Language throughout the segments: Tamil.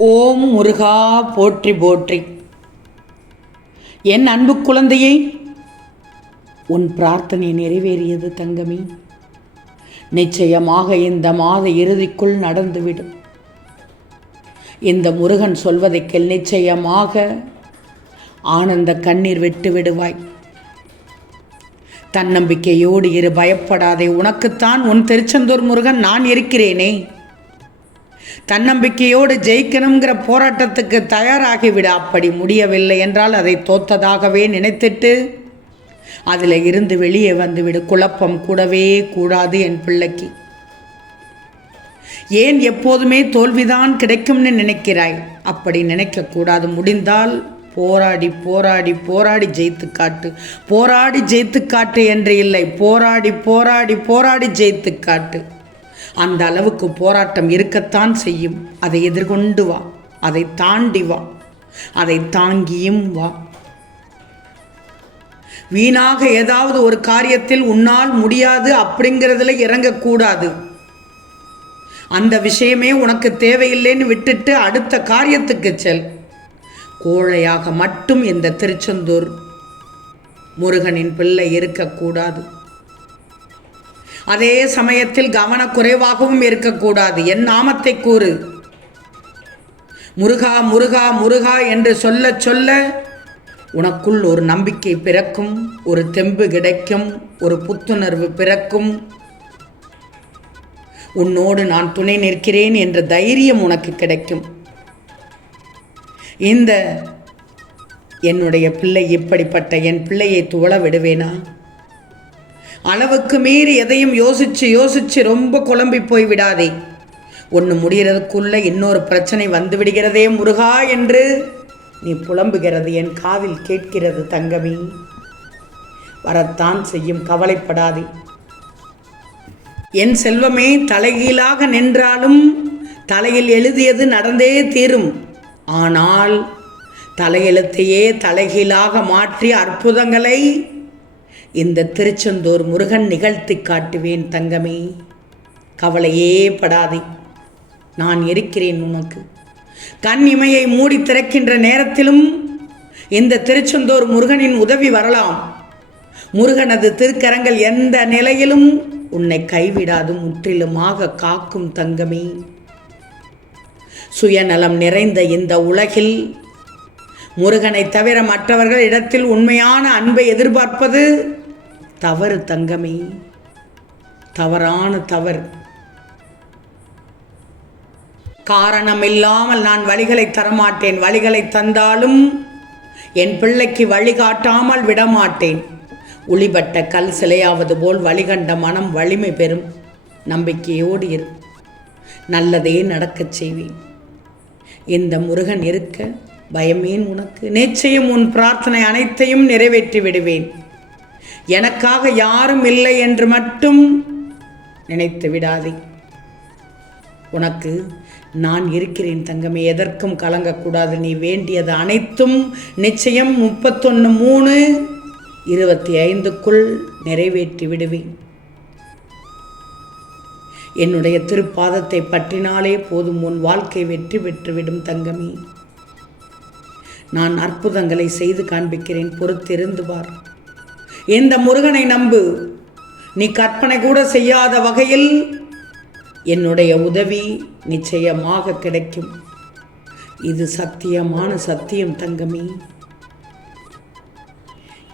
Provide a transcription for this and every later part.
ஓம் முருகா போற்றி போற்றி. என் அன்பு குழந்தையை, உன் பிரார்த்தனை நிறைவேறியது தங்கமே. நிச்சயமாக இந்த மாத இறுதிக்குள் நடந்துவிடும். இந்த முருகன் சொல்வதை கேள். நிச்சயமாக ஆனந்த கண்ணீர் விட்டு விடுவாய். தன்னம்பிக்கையோடு இரு, பயப்படாதே. உனக்குத்தான் உன் திருச்செந்தூர் முருகன் நான் இருக்கிறேனே. தன்னம்பிக்கையோடு ஜெயிக்கணுங்கிற போராட்டத்துக்கு தயாராகிவிட. அப்படி முடியவில்லை என்றால் அதை தோத்ததாகவே நினைத்துட்டு அதில் இருந்து வெளியே வந்துவிடு. குழப்பம் கூடவே கூடாது என் பிள்ளைக்கு. ஏன் எப்போதுமே தோல்விதான் கிடைக்கும்னு நினைக்கிறாய்? அப்படி நினைக்கக்கூடாது. முடிந்தால் போராடி போராடி போராடி ஜெயித்து காட்டு. போராடி ஜெயித்து காட்டு என்று இல்லை, போராடி போராடி போராடி ஜெயித்து காட்டு. அந்த அளவுக்கு போராட்டம் இருக்கத்தான் செய்யும். அதை எதிர்கொண்டு வா, அதை தாண்டி வா, அதை தாங்கியும் வா. வீணாக ஏதாவது ஒரு காரியத்தில் உன்னால் முடியாது அப்படிங்கிறதுல இறங்கக்கூடாது. அந்த விஷயமே உனக்கு தேவையில்லைன்னு விட்டுட்டு அடுத்த காரியத்துக்கு செல். கோழையாக மட்டும் இந்த திருச்செந்தூர் முருகனின் பிள்ளை இருக்கக்கூடாது. அதே சமயத்தில் கவனக்குறைவாகவும் இருக்கக்கூடாது. என் நாமத்தை கூறு. முருகா முருகா முருகா என்று சொல்ல சொல்ல உனக்குள் ஒரு நம்பிக்கை பிறக்கும், ஒரு தெம்பு கிடைக்கும், ஒரு புத்துணர்வு பிறக்கும். உன்னோடு நான் துணை நிற்கிறேன் என்ற தைரியம் உனக்கு கிடைக்கும். இந்த என்னுடைய பிள்ளை இப்படிப்பட்ட என் பிள்ளையை துவள விடுவேனா? அளவுக்கு மீறி எதையும் யோசிச்சு யோசிச்சு ரொம்ப குழம்பி போய் விடாதே. ஒன்று முடிகிறதுக்குள்ள இன்னொரு பிரச்சனை வந்து விடுகிறதே முருகா என்று நீ புலம்புகிறது என் காதில் கேட்கிறது தங்கமே. வரத்தான் செய்யும், கவலைப்படாதே என் செல்வமே. தலைகீழாக நின்றாலும் தலையில் எழுதியது நடந்தே தீரும். ஆனால் தலையெழுத்தையே தலைகீழாக மாற்றி அற்புதங்களை இந்த திருச்செந்தூர் முருகன் நிகழ்த்தி காட்டுவேன் தங்கமே. கவலையே படாதே, நான் இருக்கிறேன் உனக்கு. கண் இமையை மூடி திறக்கின்ற நேரத்திலும் இந்த திருச்செந்தூர் முருகனின் உதவி வரலாம். முருகனது திருக்கரங்கள் எந்த நிலையிலும் உன்னை கைவிடாது, முற்றிலுமாக காக்கும் தங்கமே. சுயநலம் நிறைந்த இந்த உலகில் முருகனை தவிர மற்றவர்கள் இடத்தில் உண்மையான அன்பை எதிர்பார்ப்பது தவறு தங்கமே, தவறான தவறு. காரணமில்லாமல் நான் வழிகளை தரமாட்டேன். வழிகளை தந்தாலும் என் பிள்ளைக்கு வழிகாட்டாமல் விடமாட்டேன். உளிபட்ட கல் சிலையாவது போல் வழிகண்ட மனம் வலிமை பெறும். நம்பிக்கையோடு இரு, நல்லதே நடக்கச் செய்வேன். இந்த முருகன் இருக்க பயமேன் உனக்கு? நிச்சயம் உன் பிரார்த்தனை அனைத்தையும் நிறைவேற்றி விடுவேன். எனக்காக யாரும் இல்லை என்று மட்டும் நினைத்து விடாதே. உனக்கு நான் இருக்கிறேன் தங்கமே. எதற்கும் கலங்கக்கூடாது. நீ வேண்டியது அனைத்தும் நிச்சயம் 31/3/25க்குள் நிறைவேற்றி விடுவேன். என்னுடைய திருப்பாதத்தை பற்றினாலே போதும், உன் வாழ்க்கை வெற்றி பெற்றுவிடும் தங்கமே. நான் அற்புதங்களை செய்து காண்பிக்கிறேன், பொறுத்திருந்து பார். இந்த முருகனை நம்பு. நீ கற்பனை கூட செய்யாத வகையில் என்னுடைய உதவி நிச்சயமாக கிடைக்கும். இது சத்தியமான சத்தியம் தங்கமே.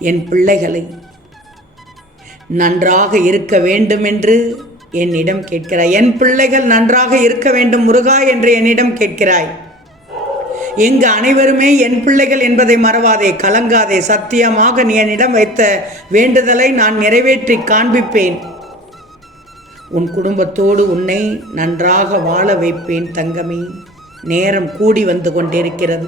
என் பிள்ளைகளை நன்றாக இருக்க வேண்டும் என்று என்னிடம் கேட்கிறாய். என் பிள்ளைகள் நன்றாக இருக்க வேண்டும் முருகா என்று என்னிடம் கேட்கிறாய். இங்கு அனைவருமே என் பிள்ளைகள் என்பதை மறவாதே, கலங்காதே. சத்தியமாக நீ என்னிடம் வைத்த வேண்டுதலை நான் நிறைவேற்றி காண்பிப்பேன். உன் குடும்பத்தோடு உன்னை நன்றாக வாழ வைப்பேன் தங்கமே. நேரம் கூடி வந்து கொண்டிருக்கிறது.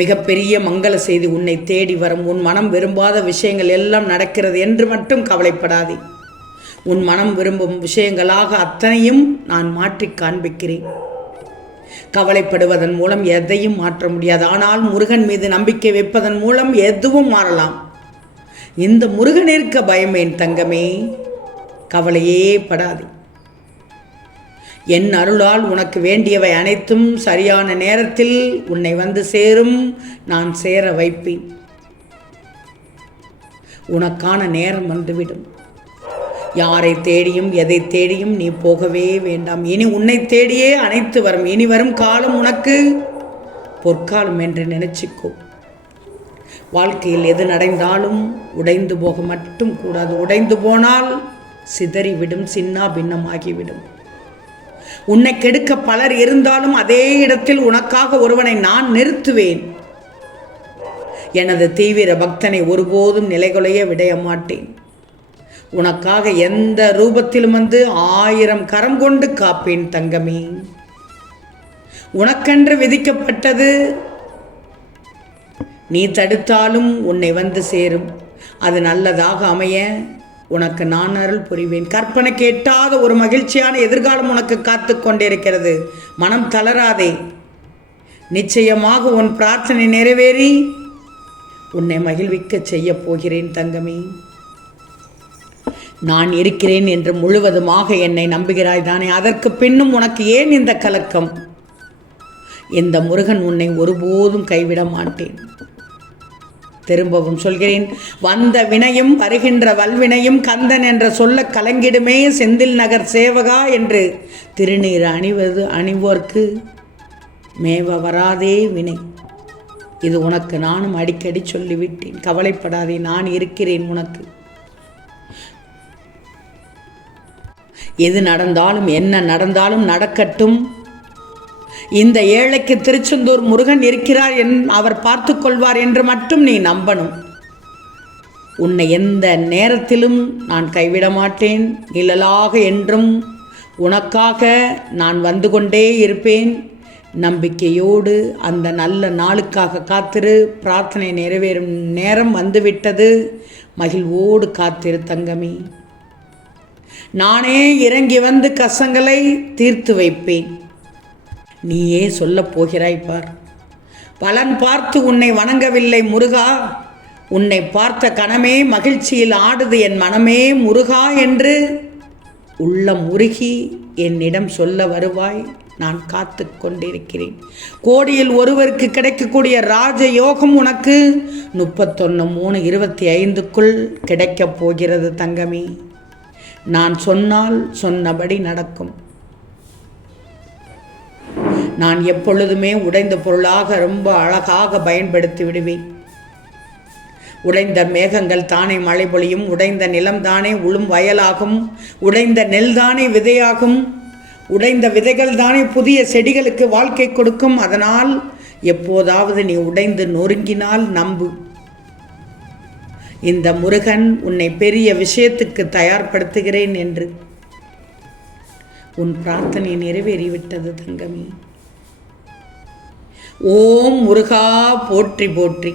மிகப்பெரிய மங்கள செய்தி உன்னை தேடி வரும். உன் மனம் விரும்பாத விஷயங்கள் எல்லாம் நடக்கிறது என்று மட்டும் கவலைப்படாதே. உன் மனம் விரும்பும் விஷயங்களாக அத்தனையும் நான் மாற்றி காண்பிக்கிறேன். கவலைப்படுவதன் மூலம் எதையும் மாற்ற முடியாது. ஆனால் முருகன் மீது நம்பிக்கை வைப்பதன் மூலம் எதுவும் மாறலாம். இந்த முருகனிற்கு பயமேன் தங்கமே. கவலையே படாதே. என் அருளால் உனக்கு வேண்டியவை அனைத்தும் சரியான நேரத்தில் உன்னை வந்து சேரும். நான் சேர வைப்பேன். உனக்கான நேரம் வந்துவிடும். யாரை தேடியும் எதை தேடியும் நீ போகவே வேண்டாம். இனி உன்னை தேடியே அனைத்து வரும். இனி வரும் காலம் உனக்கு பொற்காலம் என்று நினைச்சிக்கோ. வாழ்க்கையில் எது நடந்தாலும் உடைந்து போக மட்டும் கூடாது. உடைந்து போனால் சிதறிவிடும், சின்னா பின்னமாகிவிடும். உன்னை கெடுக்க பலர் இருந்தாலும் அதே இடத்தில் உனக்காக ஒருவனை நான் நிறுத்துவேன். எனது தீவிர பக்தனை ஒருபோதும் நிலைகுலைய விடைய மாட்டேன். உனக்காக எந்த ரூபத்திலும் வந்து 1000 கரம் கொண்டு காப்பேன் தங்கமே. உனக்கென்று விதிக்கப்பட்டது நீ தடுத்தாலும் உன்னை வந்து சேரும். அது நல்லதாக அமைய உனக்கு நான் அருள் புரிவேன். கற்பனைக்கு எட்டாத ஒரு மகிழ்ச்சியான எதிர்காலம் உனக்கு காத்து கொண்டிருக்கிறது. மனம் தளராதே. நிச்சயமாக உன் பிரார்த்தனை நிறைவேறி உன்னை மகிழ்விக்க செய்ய போகிறேன் தங்கமே. நான் இருக்கிறேன் என்று முழுவதுமாக என்னை நம்புகிறாய் தானே? அதற்கு பின்னும் உனக்கு ஏன் இந்த கலக்கம்? இந்த முருகன் உன்னை ஒருபோதும் கைவிட மாட்டேன். திரும்பவும் சொல்கிறேன், வந்த வினையும் வருகின்ற வல்வினையும் கந்தன் என்ற சொல்ல கலங்கிடுமே செந்தில் நகர் சேவகா என்று திருநீர் அணிவோர்க்கு மேவ வராதே வினை. இது உனக்கு நானும் அடிக்கடி சொல்லிவிட்டேன். கவலைப்படாதே, நான் இருக்கிறேன் உனக்கு. எது நடந்தாலும் என்ன நடந்தாலும் நடக்கட்டும். இந்த ஏழைக்கு திருச்செந்தூர் முருகன் இருக்கிறார், அவர் பார்த்து கொள்வார் என்று மட்டும் நீ நம்பணும். உன்னை எந்த நேரத்திலும் நான் கைவிட மாட்டேன். நிழலாக என்றும் உனக்காக நான் வந்து கொண்டே இருப்பேன். நம்பிக்கையோடு அந்த நல்ல நாளுக்காக காத்திரு. பிரார்த்தனை நிறைவேறும் நேரம் வந்துவிட்டது. மகிழ்வோடு காத்திரு தங்கமே. நானே இறங்கி வந்து கஷ்டங்களை தீர்த்து வைப்பேன். நீயே சொல்லப் போகிறாய் பார். பலன் பார்த்து உன்னை வணங்கவில்லை முருகா. உன்னை பார்த்த கணமே மகிழ்ச்சியில் ஆடுது என் மனமே முருகா என்று உள்ளம் உருகி என்னிடம் சொல்ல வருவாய். நான் காத்து கொண்டிருக்கிறேன். கோடியில் ஒருவருக்கு கிடைக்கக்கூடிய ராஜ யோகம் உனக்கு 31/3/25க்குள் கிடைக்கப் போகிறது தங்கமே. நான் சொன்னால் சொன்னபடி நடக்கும். நான் எப்பொழுதுமே உடைந்த பொருளாக ரொம்ப அழகாக பயன்படுத்தி விடுவேன். உடைந்த மேகங்கள் தானே மழை பொழியும். உடைந்த நிலம் தானே உளும் வயலாகும். உடைந்த நெல் தானே விதையாகும். உடைந்த விதைகள் தானே புதிய செடிகளுக்கு வாழ்க்கை கொடுக்கும். அதனால் எப்போதாவது நீ உடைந்து நொறுங்கினால் நம்பு, இந்த முருகன் உன்னை பெரிய விஷயத்துக்கு தயார்படுத்துகிறேன் என்று. உன் பிரார்த்தனை நிறைவேறிவிட்டது தங்கமே. ஓம் முருகா போற்றி போற்றி.